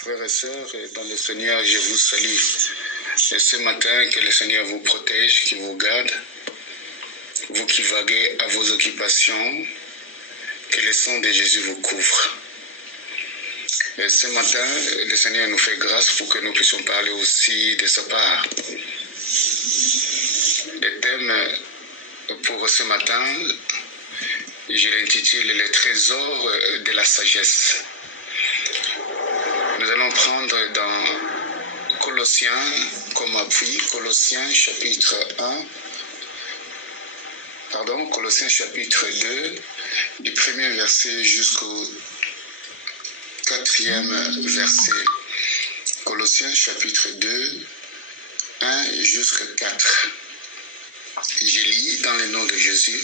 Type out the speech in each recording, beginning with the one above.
Frères et sœurs, dans le Seigneur, je vous salue. Et ce matin, que le Seigneur vous protège, qu'il vous garde. Vous qui vaguez à vos occupations, que le sang de Jésus vous couvre. Et ce matin, le Seigneur nous fait grâce pour que nous puissions parler aussi de sa part. Le thème pour ce matin, je l'intitule « Les trésors de la sagesse ». Nous allons prendre dans Colossiens comme appui, Colossiens chapitre 2, du premier verset jusqu'au 4e verset. Colossiens chapitre 2, 1 jusqu'à 4. Je lis dans le nom de Jésus.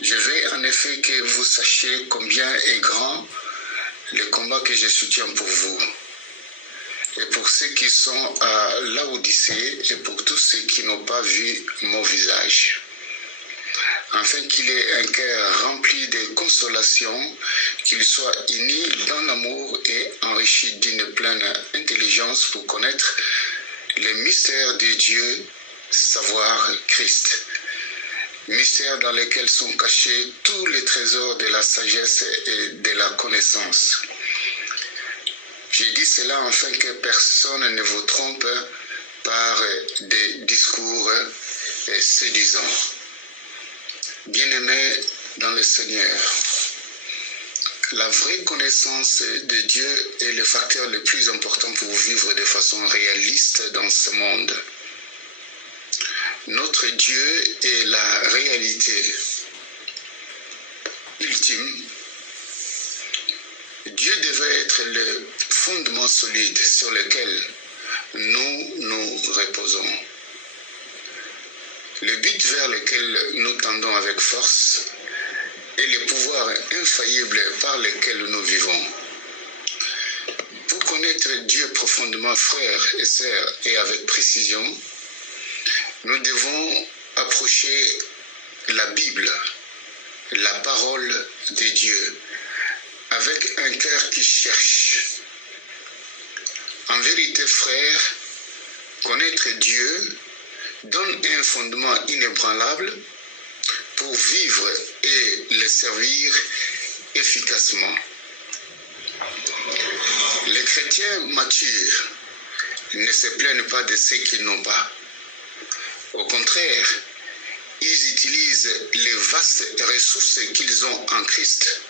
Je veux en effet que vous sachiez combien est grand le combat que je soutiens pour vous, et pour ceux qui sont à Laodicée, et pour tous ceux qui n'ont pas vu mon visage, afin qu'il ait un cœur rempli de consolation, qu'il soit uni dans l'amour et enrichi d'une pleine intelligence pour connaître les mystères de Dieu, savoir Christ. Mystères dans lesquels sont cachés tous les trésors de la sagesse et de la connaissance. J'ai dit cela afin que personne ne vous trompe par des discours séduisants. Bien-aimés dans le Seigneur, la vraie connaissance de Dieu est le facteur le plus important pour vivre de façon réaliste dans ce monde. Notre Dieu est la réalité ultime. Dieu devait être le fondement solide sur lequel nous nous reposons. Le but vers lequel nous tendons avec force est le pouvoir infaillible par lequel nous vivons. Pour connaître Dieu profondément, frères et sœurs, et avec précision, nous devons approcher la Bible, la parole de Dieu, avec un cœur qui cherche. En vérité, frères, connaître Dieu donne un fondement inébranlable pour vivre et le servir efficacement. Les chrétiens matures ne se plaignent pas de ce qu'ils n'ont pas. Au contraire, ils utilisent les vastes ressources qu'ils ont en Christ.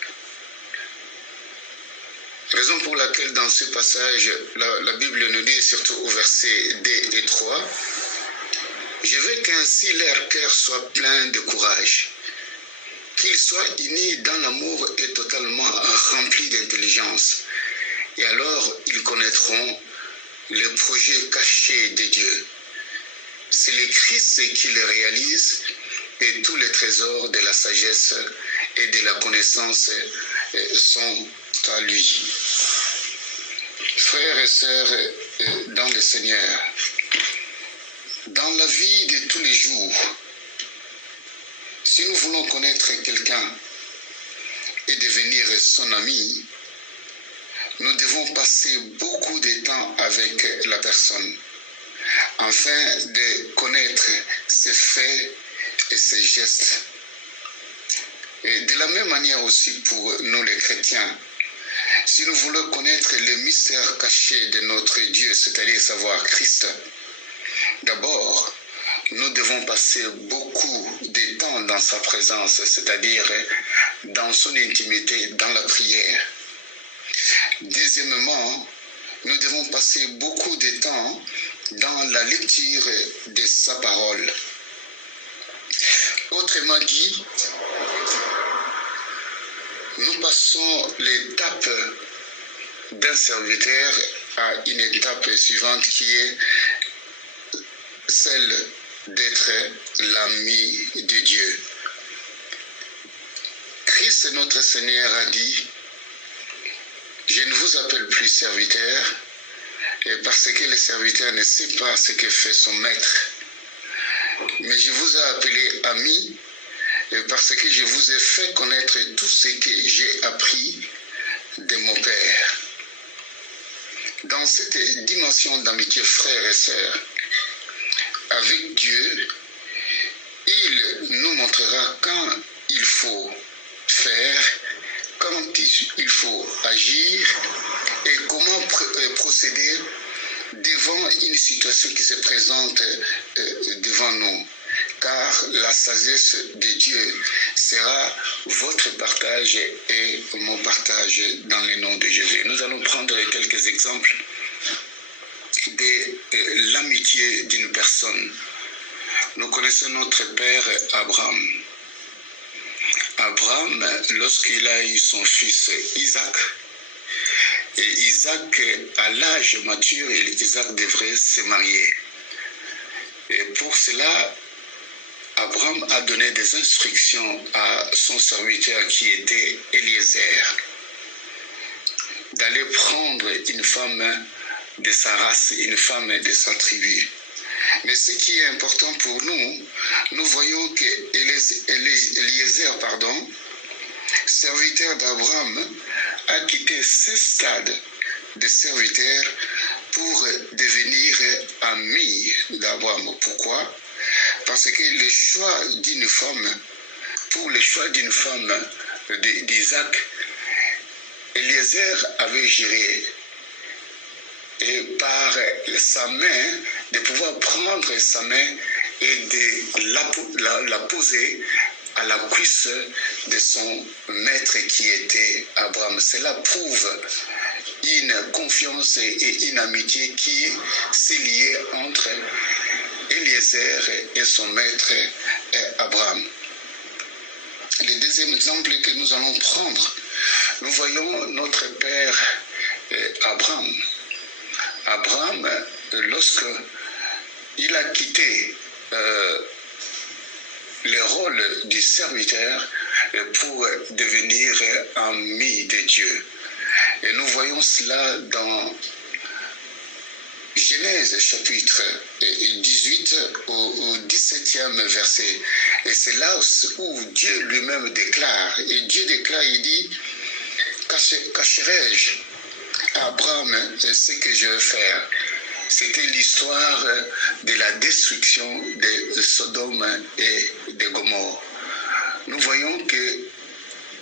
Raison pour laquelle dans ce passage, la Bible nous dit, surtout au verset 2 et 3, « Je veux qu'ainsi leur cœur soit plein de courage, qu'ils soient unis dans l'amour et totalement remplis d'intelligence. Et alors ils connaîtront le projet caché de Dieu. C'est le Christ qui le réalise et tous les trésors de la sagesse et de la connaissance sont à lui. » Frères et sœurs dans le Seigneur, dans la vie de tous les jours, si nous voulons connaître quelqu'un et devenir son ami, nous devons passer beaucoup de temps avec la personne, afin de connaître ses faits et ses gestes. Et de la même manière aussi pour nous les chrétiens, si nous voulons connaître les mystères cachés de notre Dieu, c'est-à-dire savoir Christ, d'abord, nous devons passer beaucoup de temps dans sa présence, c'est-à-dire dans son intimité, dans la prière. Deuxièmement, nous devons passer beaucoup de temps dans la lecture de sa parole. Autrement dit, nous passons l'étape d'un serviteur à une étape suivante qui est celle d'être l'ami de Dieu. Christ, notre Seigneur, a dit « Je ne vous appelle plus serviteur, parce que le serviteur ne sait pas ce que fait son maître. Mais je vous ai appelé ami, parce que je vous ai fait connaître tout ce que j'ai appris de mon Père. » dans cette dimension d'amitié frères et sœurs avec Dieu, il nous montrera quand il faut faire, quand il faut agir et comment procéder devant une situation qui se présente devant nous. Car la sagesse de Dieu sera votre partage et mon partage dans le nom de Jésus. Nous allons prendre quelques exemples de l'amitié d'une personne. Nous connaissons notre père Abraham. Abraham, lorsqu'il a eu son fils Isaac, et Isaac, à l'âge mature, Isaac devrait se marier. Et pour cela, Abraham a donné des instructions à son serviteur qui était Eliezer, d'aller prendre une femme de sa race, une femme de sa tribu. Mais ce qui est important pour nous, nous voyons que Eliezer, serviteur d'Abraham, a quitté ce stade de serviteur pour devenir ami d'Abraham. Pourquoi? Parce que le choix d'une femme, pour le choix d'une femme d'Isaac, Eliezer avait géré, et par sa main, de pouvoir prendre sa main et de la poser à la cuisse de son maître qui était Abraham. Cela prouve une confiance et une amitié qui s'est liée entre Eliezer et son maître Abraham. Le deuxième exemple que nous allons prendre, nous voyons notre père Abraham. Abraham, lorsque il a quitté le rôle du serviteur pour devenir ami de Dieu. Et nous voyons cela dans Genèse chapitre 18 au 17e verset. Et c'est là où Dieu lui-même déclare. Et Dieu déclare, il dit, cacherai-je à Abraham ce que je veux faire? C'était l'histoire de la destruction de Sodome et de Gomorrhe. Nous voyons que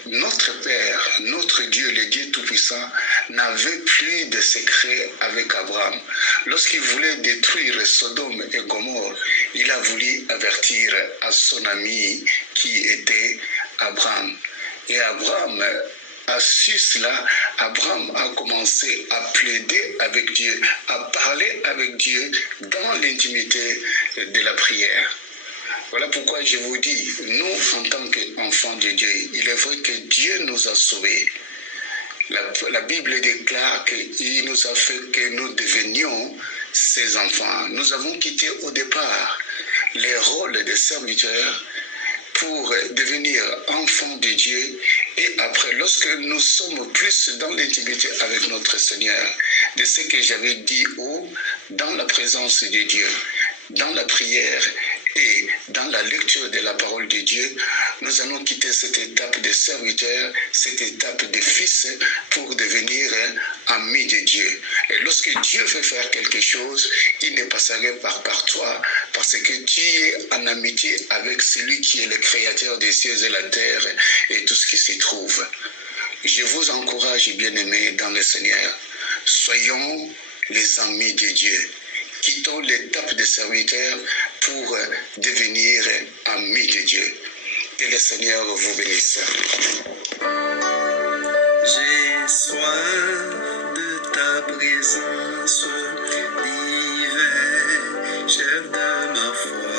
notre Père, notre Dieu, le Dieu Tout-Puissant, n'avait plus de secret avec Abraham. Lorsqu'il voulait détruire Sodome et Gomorrhe, il a voulu avertir à son ami qui était Abraham. Et Abraham a su cela. Abraham a commencé à plaider avec Dieu, à parler avec Dieu dans l'intimité de la prière. Voilà pourquoi je vous dis, nous, en tant qu'enfants de Dieu, il est vrai que Dieu nous a sauvés. La Bible déclare qu'il nous a fait que nous devenions ses enfants. Nous avons quitté au départ les rôles de serviteurs pour devenir enfants de Dieu. Et après, lorsque nous sommes plus dans l'intimité avec notre Seigneur, de ce que j'avais dit haut, dans la présence de Dieu, dans la prière et dans la lecture de la parole de Dieu, nous allons quitter cette étape de serviteur, cette étape de fils pour devenir ami de Dieu. Et lorsque Dieu veut faire quelque chose, il ne passerait pas par toi, parce que tu es en amitié avec celui qui est le créateur des cieux et la terre et tout ce qui s'y trouve. Je vous encourage, bien-aimés dans le Seigneur, soyons les amis de Dieu. Quittons l'étape de serviteur pour devenir amis de Dieu. Que le Seigneur vous bénisse. J'ai soif de ta présence, divin chef de ma foi.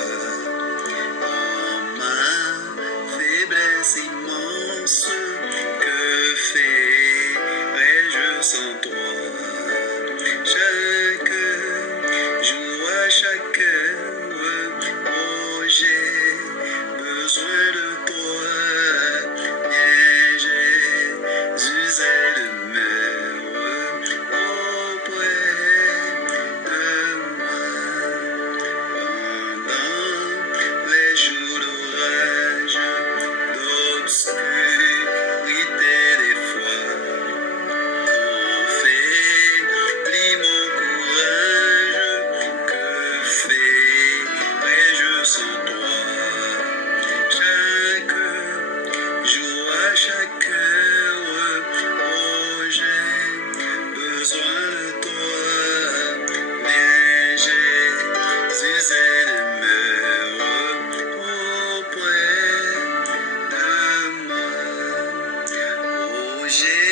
En ma faiblesse immense, que ferais-je sans toi? Chaque heure, oh, j'ai besoin de toi, viens, j'ai j'ai